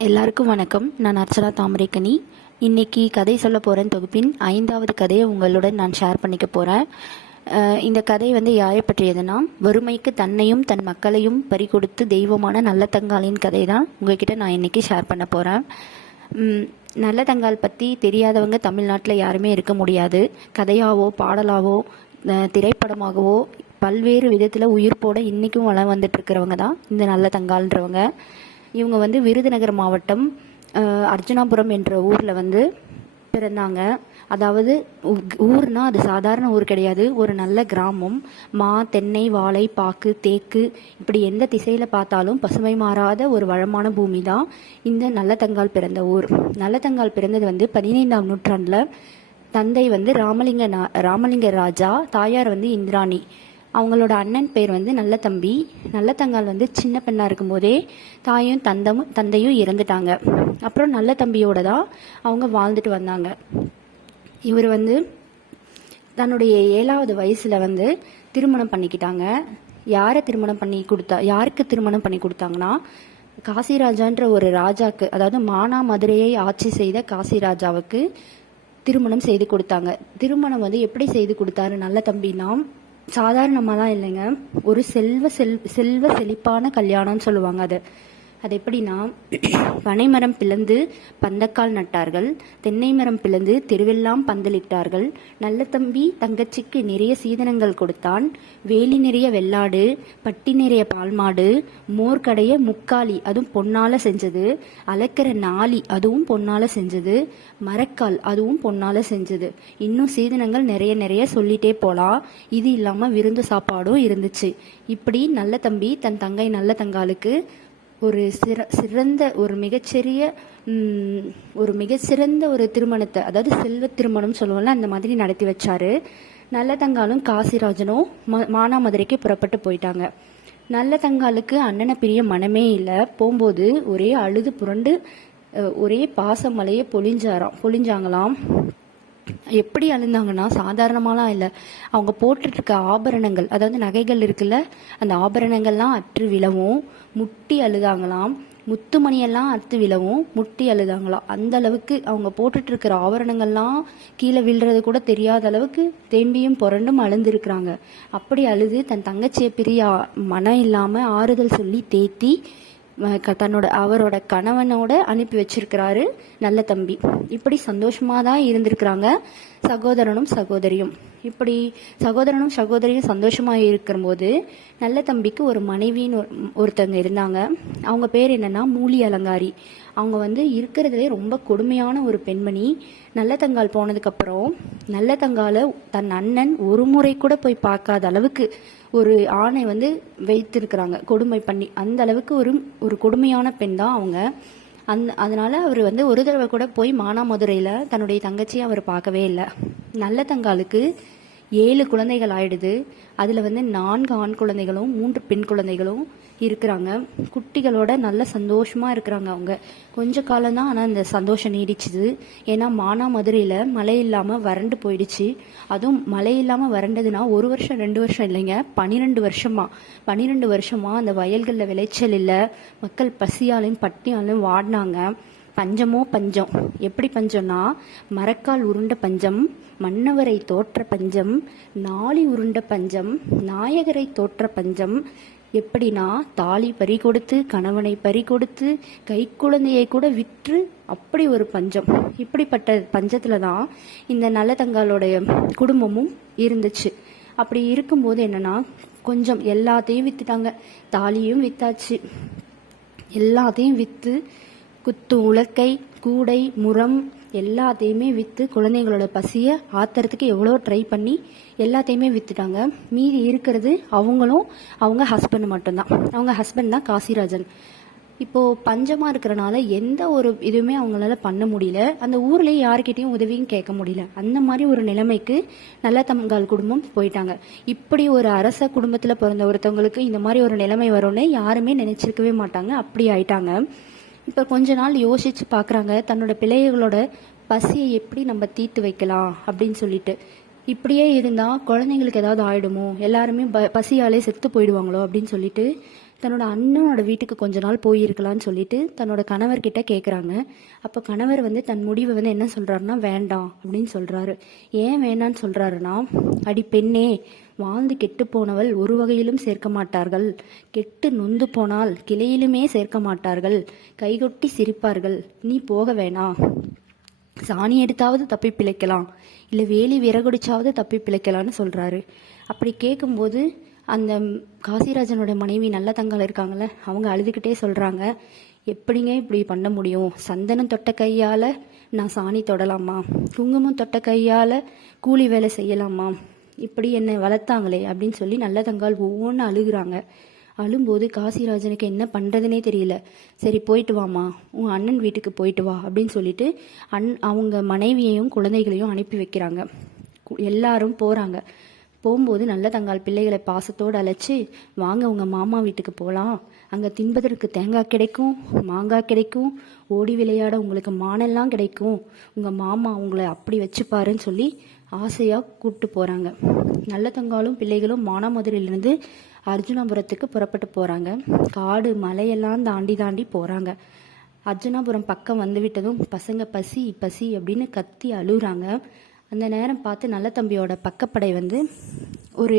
எல்லாருக்கும் வணக்கம். நான் அர்ச்சனா தாமரைக்கனி. இன்னைக்கு கதை சொல்ல போகிறேன் தொகுப்பின் ஐந்தாவது கதையை உங்களுடன் நான் ஷேர் பண்ணிக்க போகிறேன் இந்த கதை வந்து யாரை பற்றியதுன்னா வறுமைக்கு தன்னையும் தன் மக்களையும் பறிகொடுத்து தெய்வமான நல்ல தங்காளின் கதை தான் உங்ககிட்ட நான் இன்றைக்கி ஷேர் பண்ண போகிறேன் நல்ல தங்கால் பற்றி தெரியாதவங்க தமிழ்நாட்டில் யாருமே இருக்க முடியாது. கதையாவோ பாடலாவோ திரைப்படமாகவோ பல்வேறு விதத்தில் உயிர் போட இன்றைக்கும் வளம் வந்துட்டு இருக்கிறவங்க தான் இந்த நல்ல தங்கால்ன்றவங்க இவங்க வந்து விருதுநகர் மாவட்டம் அர்ஜுனாபுரம் என்ற ஊரில் வந்து பிறந்தாங்க. அதாவது ஊர்னா அது சாதாரண ஊர் கிடையாது. ஒரு நல்ல கிராமம். மா தென்னை வாழை பாக்கு தேக்கு இப்படி எந்த திசையில் பார்த்தாலும் பசுமை மாறாத ஒரு வளமான பூமி தான் இந்த நல்லதங்கால் பிறந்த ஊர். நல்லதங்கால் பிறந்தது வந்து பதினைந்தாம் நூற்றாண்டில் தந்தை வந்து ராமலிங்க ராமலிங்க ராஜா தாயார் வந்து இந்திராணி. அவங்களோட அண்ணன் பேர் வந்து நல்ல தம்பி. நல்ல தங்கால் வந்து சின்ன பெண்ணாக இருக்கும்போதே தாயும் தந்தமும் தந்தையும் இறந்துட்டாங்க. அப்புறம் நல்ல தம்பியோட தான் அவங்க வாழ்ந்துட்டு வந்தாங்க. இவர் வந்து தன்னுடைய ஏழாவது வயசில் வந்து திருமணம் பண்ணிக்கிட்டாங்க. யாரை திருமணம் பண்ணி கொடுத்தா யாருக்கு திருமணம் பண்ணி கொடுத்தாங்கன்னா காசிராஜான்ற ஒரு ராஜாக்கு அதாவது மானா மதுரையை ஆட்சி செய்த காசிராஜாவுக்கு திருமணம் செய்து கொடுத்தாங்க. திருமணம் வந்து எப்படி செய்து கொடுத்தாரு நல்ல தம்பினா சாதாரணமாலாம் இல்லைங்க. ஒரு செல்வ செல் செல்வ செழிப்பான கல்யாணம்னு சொல்லுவாங்க அது. அது எப்படின்னா பனைமரம் பிளந்து பந்தக்கால் நட்டார்கள் தென்னை மரம் பிளந்து தெருவெல்லாம் பந்தலிட்டார்கள் நல்ல தம்பி தங்கச்சிக்கு நிறைய சீதனங்கள் கொடுத்தான் வேலி நிறைய வெள்ளாடு பட்டி நிறைய பால்மாடு மோர் கடைய முக்காலி அதுவும் பொன்னால செஞ்சது அலக்கிற நாளி அதுவும் பொன்னால செஞ்சது மரக்கால் அதுவும் பொன்னால செஞ்சது. இன்னும் சீதனங்கள் நிறைய நிறைய சொல்லிட்டே போலாம் இது இல்லாம விருந்து சாப்பாடும் இருந்துச்சு. இப்படி நல்ல தம்பி தன் தங்கை நல்ல தங்காளுக்கு ஒரு சிற சிறந்த ஒரு மிகச்சிறிய ஒரு மிகச்சிறந்த ஒரு திருமணத்தை அதாவது செல்வ திருமணம் சொல்லுவோம்ல அந்த மாதிரி நடத்தி வச்சாரு. நல்ல தங்காலும் காசிராஜனும் ம- மானாமதுரைக்கு புறப்பட்டு போயிட்டாங்க. நல்ல தங்காலுக்கு அண்ணனை பிரிய மனமே இல்லை. போகும்போது ஒரே அழுது புரண்டு ஒரே பாசமலையே பொழிஞ்சாராம் பொழிஞ்சாங்களாம். எப்படி அழுந்தாங்கன்னா சாதாரணமாலாம் இல்லை. அவங்க போட்டுட்ருக்க ஆபரணங்கள் அதாவது நகைகள் இருக்குல்ல அந்த ஆபரணங்கள்லாம் அற்று விழவும் முட்டி அழுதாங்களாம். முத்துமணியெல்லாம் அறுத்து விழவும் முட்டி அழுதாங்களாம் அந்த அளவுக்கு அவங்க போட்டுட்டு இருக்கிற ஆபரணங்கள்லாம் கீழே விழுறது கூட தெரியாத அளவுக்கு தேம்பியும் புரண்டும் அழுந்திருக்கிறாங்க. அப்படி அழுது தன் தங்கச்சியை பிரிய மனம் இல்லாமல் ஆறுதல் சொல்லி தேத்தி தன்னோட அவரோட கணவனோட அனுப்பி வச்சிருக்கிறாரு நல்ல தம்பி. இப்படி சந்தோஷமா தான் இருந்திருக்கிறாங்க சகோதரனும் சகோதரியும். இப்படி சகோதரனும் சகோதரியும் சந்தோஷமாக இருக்கும்போது நல்ல தம்பிக்கு ஒரு மனைவின்னு ஒருத்தவங்க இருந்தாங்க. அவங்க பேர் என்னன்னா மூலி அலங்காரி. அவங்க வந்து இருக்கிறதுலே ரொம்ப கொடுமையான ஒரு பெண்மணி. நல்ல தங்கால் போனதுக்கப்புறம் நல்ல தங்கால தன் அண்ணன் ஒரு முறை கூட போய் பார்க்காத அளவுக்கு ஒரு ஆணை வந்து வைத்திருக்கிறாங்க. கொடுமை பண்ணி. அந்த அளவுக்கு ஒரு ஒரு கொடுமையான பெண் தான் அவங்க. அந்த அதனால அவர் வந்து ஒரு தடவை கூட போய் மானாமதுரையில் தன்னுடைய தங்கச்சியை அவர் பார்க்கவே இல்லை. நல்ல தங்காலுக்கு ஏழு குழந்தைகள் ஆயிடுது. அதில் வந்து நான்கு ஆண் குழந்தைகளும் மூன்று பெண் குழந்தைகளும் இருக்கிறாங்க. குட்டிகளோட நல்ல சந்தோஷமாக இருக்கிறாங்க அவங்க. கொஞ்ச காலம் தான் ஆனால் அந்த சந்தோஷம் நீடிச்சுது. ஏன்னா மானாமதுரையில் மழை இல்லாமல் வறண்டு போயிடுச்சு. அதுவும் மழை இல்லாமல் வறண்டதுன்னா ஒரு வருஷம் ரெண்டு வருஷம் இல்லைங்க பன்னிரெண்டு வருஷமாக பன்னிரெண்டு வருஷமாக அந்த வயல்களில் விளைச்சல் இல்லை. மக்கள் பசியாலையும் பட்டியாலையும் வாடினாங்க. பஞ்சமோ பஞ்சம்? எப்படி பஞ்சம்னா மரக்கால் உருண்ட பஞ்சம் மன்னவரை தோற்ற பஞ்சம் நாளி உருண்ட பஞ்சம் நாயகரை தோற்ற பஞ்சம். எப்படின்னா தாலி பறி கொடுத்து கணவனை பறி கொடுத்து கைக்குழந்தையை கூட விற்று அப்படி ஒரு பஞ்சம். இப்படிப்பட்ட பஞ்சத்துல தான் இந்த நல்லதங்காலோடைய குடும்பமும் இருந்துச்சு. அப்படி இருக்கும்போது என்னன்னா கொஞ்சம் எல்லாத்தையும் வித்துட்டாங்க. தாலியும் வித்தாச்சு. எல்லாத்தையும் விற்று குத்து உலக்கை கூடை முரம் எல்லாத்தையுமே விற்று குழந்தைங்களோட பசியை ஆத்துறதுக்கு எவ்வளோ ட்ரை பண்ணி எல்லாத்தையுமே விற்றுட்டாங்க மீதி இருக்கிறது அவங்களும் அவங்க ஹஸ்பண்ட் மட்டும்தான். அவங்க ஹஸ்பண்ட் தான் காசிராஜன். இப்போது பஞ்சமாக இருக்கிறனால எந்த ஒரு இதுவுமே அவங்களால பண்ண முடியல. அந்த ஊர்லேயே யாருக்கிட்டையும் உதவியும் கேட்க முடியல. அந்த மாதிரி ஒரு நிலைமைக்கு நல்ல தங்கால் குடும்பம் போயிட்டாங்க. இப்படி ஒரு அரச குடும்பத்தில் பிறந்த ஒருத்தவங்களுக்கு இந்த மாதிரி ஒரு நிலைமை வரும்னு யாருமே நினச்சிருக்கவே மாட்டாங்க. அப்படி ஆயிட்டாங்க. இப்போ கொஞ்ச நாள் யோசிச்சு பார்க்குறாங்க தன்னோட பிள்ளைகளோட பசியை எப்படி நம்ம தீர்த்து வைக்கலாம் அப்படின்னு சொல்லிட்டு. இப்படியே இருந்தால் குழந்தைங்களுக்கு ஏதாவது ஆயிடுமோ? எல்லாருமே ப- பசியாலே செத்து போயிடுவாங்களோ அப்படின்னு சொல்லிட்டு தன்னோட அண்ணனோட வீட்டுக்கு கொஞ்ச நாள் போயிருக்கலாம்னு சொல்லிட்டு தன்னோட கணவர்கிட்ட கேட்குறாங்க அப்போ கணவர் வந்து தன் முடிவை வந்து என்ன சொல்கிறாருன்னா வேண்டாம் அப்படின்னு சொல்கிறாரு ஏன் வேண்டான்னு சொல்கிறாருன்னா அடி பெண்ணே வாழ்ந்து கெட்டு போனவள் ஒரு வகையிலும் சேர்க்க மாட்டார்கள். கெட்டு நொந்து போனால் கிளையிலுமே சேர்க்க மாட்டார்கள். கைகொட்டி சிரிப்பார்கள். நீ போக வேணாம். சாணி எடுத்தாவது தப்பி பிழைக்கலாம். இல்லை வேலி விறகுடிச்சாவது தப்பி பிழைக்கலாம்னு சொல்கிறாரு அப்படி கேட்கும்போது அந்த காசிராஜனோட மனைவி நல்ல தங்கால் இருக்காங்கல்ல அவங்க அழுதுகிட்டே சொல்கிறாங்க எப்படிங்க இப்படி பண்ண முடியும்? சந்தனம் தொட்ட கையால் நான் சாணி தொடலாமா? குங்குமம் தொட்ட கையால் கூலி வேலை செய்யலாமா? இப்படி என்னை வளர்த்தாங்களே அப்படின்னு சொல்லி நல்ல தங்கால் ஒவ்வொன்று அழுகுறாங்க. அழும்போது காசிராஜனுக்கு என்ன பண்ணுறதுனே தெரியல. சரி போயிட்டு வாமா உன் அண்ணன் வீட்டுக்கு போயிட்டு வா அப்படின்னு சொல்லிட்டு அன் அவங்க மனைவியையும் குழந்தைகளையும் அனுப்பி வைக்கிறாங்க. எல்லாரும் போகிறாங்க போகும்போது நல்ல தங்கால் பிள்ளைகளை பாசத்தோடு அழைச்சி வாங்க உங்கள் மாமா வீட்டுக்கு போகலாம் அங்கே தின்பதற்கு தேங்காய் கிடைக்கும் மாங்காய் கிடைக்கும் ஓடி விளையாட உங்களுக்கு மானெல்லாம் கிடைக்கும். உங்கள் மாமா உங்களை அப்படி வச்சுப்பாருன்னு சொல்லி ஆசையாக கூப்பிட்டு போகிறாங்க நல்ல தங்காலும் பிள்ளைகளும் மானாமதுரையிலேருந்து அர்ஜுனாபுரத்துக்கு புறப்பட்டு போகிறாங்க காடு மலையெல்லாம் தாண்டி தாண்டி போகிறாங்க அர்ஜுனாபுரம் பக்கம் வந்து விட்டதும் பசங்க பசி பசி அப்படின்னு கத்தி அழுகுறாங்க. அந்த நேரம் பார்த்து நல்ல தம்பியோட பக்கப்படை வந்து ஒரு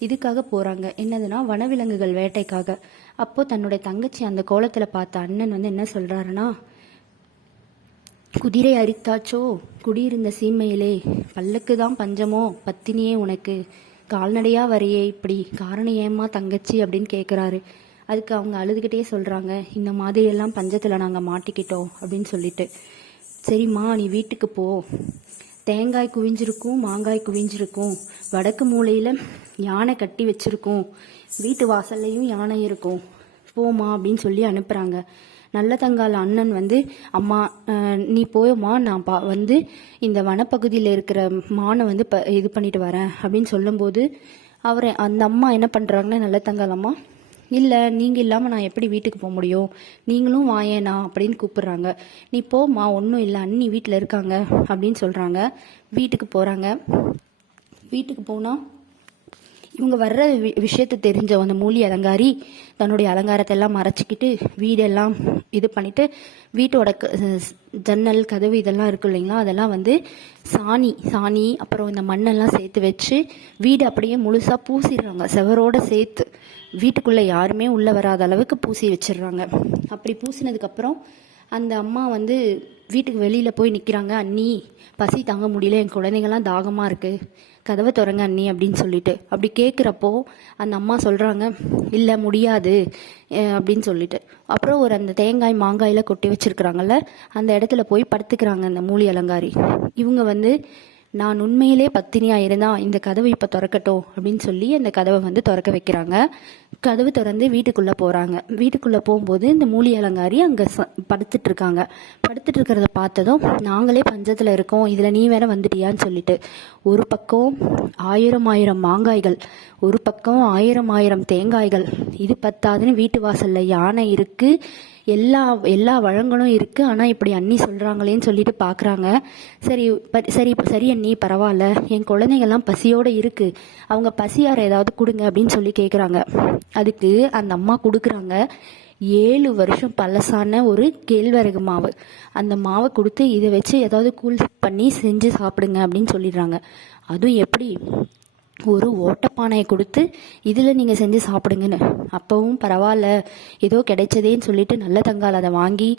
இதுக்காக போகிறாங்க என்னதுன்னா வனவிலங்குகள் வேட்டைக்காக. அப்போ தன்னுடைய தங்கச்சி அந்த கோலத்தில் பார்த்த அண்ணன் வந்து என்ன சொல்கிறாருன்னா குதிரை அரித்தாச்சோ? குடியிருந்த சீமையிலே பல்லுக்கு தான் பஞ்சமோ? பத்தினியே உனக்கு. கால்நடையாக வரையே இப்படி. காரணம் தங்கச்சி? அப்படின்னு கேட்குறாரு அதுக்கு அவங்க அழுதுகிட்டே சொல்கிறாங்க இந்த மாதிரியெல்லாம் பஞ்சத்தில் நாங்கள் மாட்டிக்கிட்டோம் அப்படின்னு சொல்லிட்டு. சரிம்மா நீ வீட்டுக்கு போ. தேங்காய் குவிஞ்சிருக்கும் மாங்காய் குவிஞ்சிருக்கும். வடக்கு மூலையில் யானை கட்டி வச்சிருக்கும். வீட்டு வாசல்லையும் யானை இருக்கும். போமா அப்படின்னு சொல்லி அனுப்புகிறாங்க நல்லதங்கால் அண்ணன் வந்து அம்மா நீ போயம்மா நான் பா வந்து இந்த வனப்பகுதியில் இருக்கிற மானை வந்து ப இது பண்ணிட்டு வரேன். அப்படின்னு சொல்லும்போது அவரை அந்த அம்மா என்ன பண்ணுறாங்கன்னா நல்ல தங்கால் அம்மா இல்லை நீங்கள் இல்லாமல் நான் எப்படி வீட்டுக்கு போக முடியும்? நீங்களும் வாயேனா அப்படின்னு கூப்பிட்றாங்க. நீ போம்மா ஒன்றும் இல்லை அண்ணி வீட்டில் இருக்காங்க அப்படின்னு சொல்கிறாங்க வீட்டுக்கு போகிறாங்க வீட்டுக்கு போனால் இவங்க வர்ற வி விஷயத்தை தெரிஞ்ச அந்த மூலி அலங்காரி தன்னுடைய அலங்காரத்தை எல்லாம் மறைச்சிக்கிட்டு வீடெல்லாம் இது பண்ணிட்டு வீட்டோட க- ஜன்னல் கதவு இதெல்லாம் இருக்கு இல்லைங்களா? அதெல்லாம் வந்து சாணி சாணி அப்புறம் இந்த மண்ணெல்லாம் சேர்த்து வச்சு வீடு அப்படியே முழுசாக பூசிடுறாங்க. செவரோடு சேர்த்து வீட்டுக்குள்ளே யாருமே உள்ளே வராத அளவுக்கு பூசி வச்சிடுறாங்க. அப்படி பூசினதுக்கப்புறம் அந்த அம்மா வந்து வீட்டுக்கு வெளியில் போய் நிற்கிறாங்க அண்ணி பசி தாங்க முடியல என் குழந்தைங்கள்லாம் தாகமாக இருக்குது கதவை திறங்க அண்ணி அப்படின்னு சொல்லிட்டு. அப்படி கேட்குறப்போ அந்த அம்மா சொல்கிறாங்க இல்லை முடியாது அப்படின்னு சொல்லிட்டு. அப்புறம் ஒரு அந்த தேங்காய் மாங்காயில் கொட்டி வச்சிருக்கிறாங்கல்ல அந்த இடத்துல போய் படுத்துக்கிறாங்க அந்த மூலி அலங்காரி இவங்க வந்து நான் உண்மையிலே பத்தினியாக இருந்தால் இந்த கதவை இப்போ திறக்கட்டும் அப்படின்னு சொல்லி அந்த கதவை வந்து திறக்க வைக்கிறாங்க. கதவு திறந்து வீட்டுக்குள்ளே போகிறாங்க வீட்டுக்குள்ளே போகும்போது இந்த மூலி அலங்காரி அங்கே ச படுத்துட்டு இருக்காங்க. படுத்துட்டு இருக்கிறத பார்த்ததும் நாங்களே பஞ்சத்தில் இருக்கோம். இதில் நீ வேற வந்துட்டியான்னு சொல்லிட்டு. ஒரு பக்கம் ஆயிரம் ஆயிரம் மாங்காய்கள் ஒரு பக்கம் ஆயிரம் ஆயிரம் தேங்காய்கள். இது பத்தாதுன்னு வீட்டு வாசலில் யானை இருக்குது எல்லா எல்லா வழங்கலும் இருக்குது ஆனால் இப்படி அண்ணி சொல்கிறாங்களேன்னு சொல்லிட்டு பார்க்குறாங்க சரி ப- சரி சரி அண்ணி பரவாயில்ல. என் குழந்தைங்கள்லாம் பசியோடு இருக்குது அவங்க பசியார ஏதாவது கொடுங்க அப்படின்னு சொல்லி கேட்குறாங்க அதுக்கு அந்த அம்மா கொடுக்குறாங்க. ஏழு வருஷம் பழசான ஒரு கேழ்வரகு மாவு. அந்த மாவை கொடுத்து இதை வச்சு ஏதாவது கூல் பண்ணி செஞ்சு சாப்பிடுங்க அப்படின்னு சொல்லிடுறாங்க. அதுவும் எப்படி? ஒரு ஓட்டப்பானையை கொடுத்து இதில் நீங்கள் செஞ்சு சாப்பிடுங்கன்னு. அப்போவும் பரவாயில்ல ஏதோ கிடைச்சதேன்னு சொல்லிட்டு நல்ல தங்கால் அதை வாங்கி